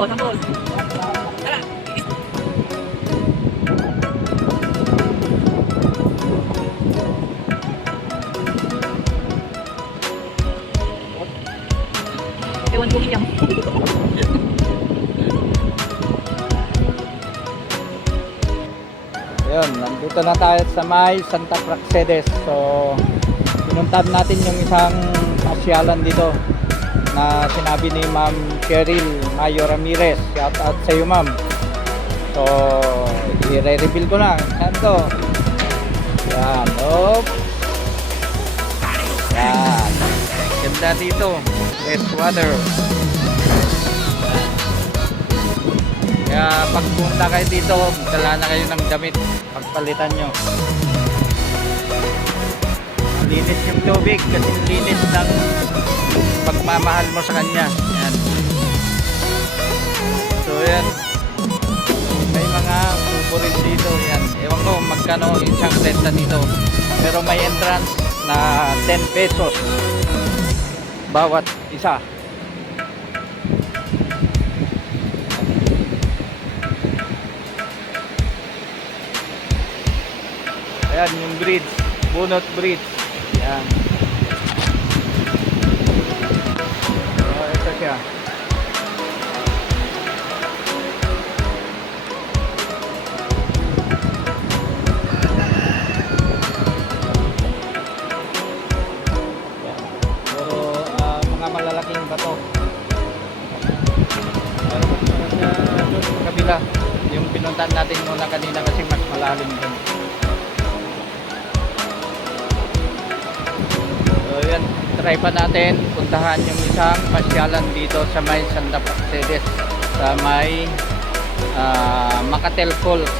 Oh, tambol. Tara. Ewan ko siyang. Ayun, nandito na tayo sa may Santa Praxedes. So, pinuntahan natin yung isang pasyalan dito na sinabi ni Ma'am Cheryl Mayo Ramirez. Shout out sa iyo, Ma'am. So, i-reveal ko na. Saan to? Yan, op. Yan. Ganda dito. Fresh water. Kaya pag punta kayo dito, dala na kayo ng damit. Pagpalitan nyo. Linis yung tubig kasi linis ng pagmamahal mo sa kanya. Yan. So yan. May mga kubo rin dito. Yan. Ewan ko magkano isang renta dito. Pero may entrance na 10 pesos bawat isa. Ayan yung bridge, Bunot Bridge. Ayan. So ito siya. Pero mga malalaking bato. Meron sa doon sa kabila. Yung pinuntahan natin muna kanina kasi mas malalim doon. So yan, try pa natin puntahan yung isang pasyalan dito sa may Santa Praxedes, sa may Macatel Falls.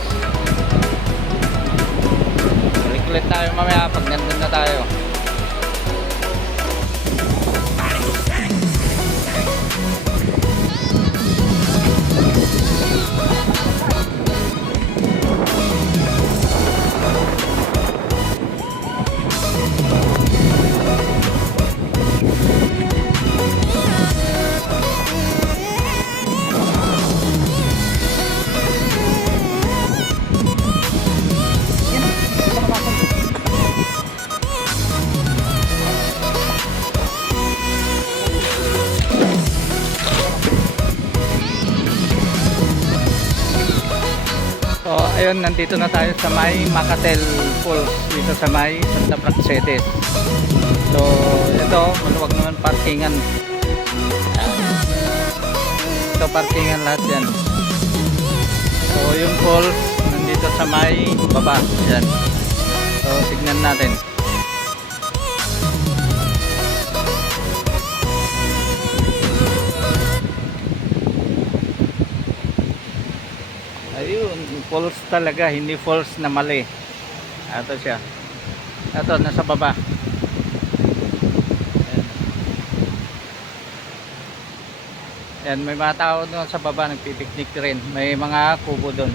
Balik ulit tayo mamaya pag nandun na tayo. So ayun, nandito na tayo sa may Macatel Falls dito sa may Santa Praxedes. So ito, maluwag naman parkingan. Ito parkingan lahat yan. So yung falls nandito sa may baba yan. So tignan natin. Ayun, falls talaga, hindi falls na mali. Ito siya. Ito, nasa baba. Ayan, may mga tao doon sa baba nagpipiknik rin. May mga kubo doon.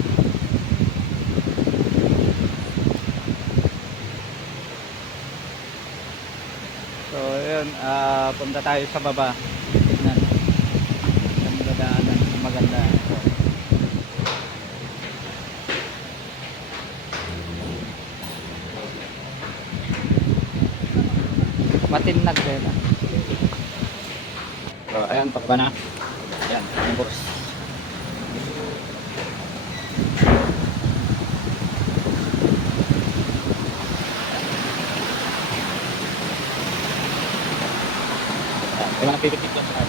So, ayun, punta tayo sa baba. Tignan. Ganda daanan, maganda. Matinag din. So, ayan, pagba na. Ayan, yung box. Ayan, yung mga pipikit doon sa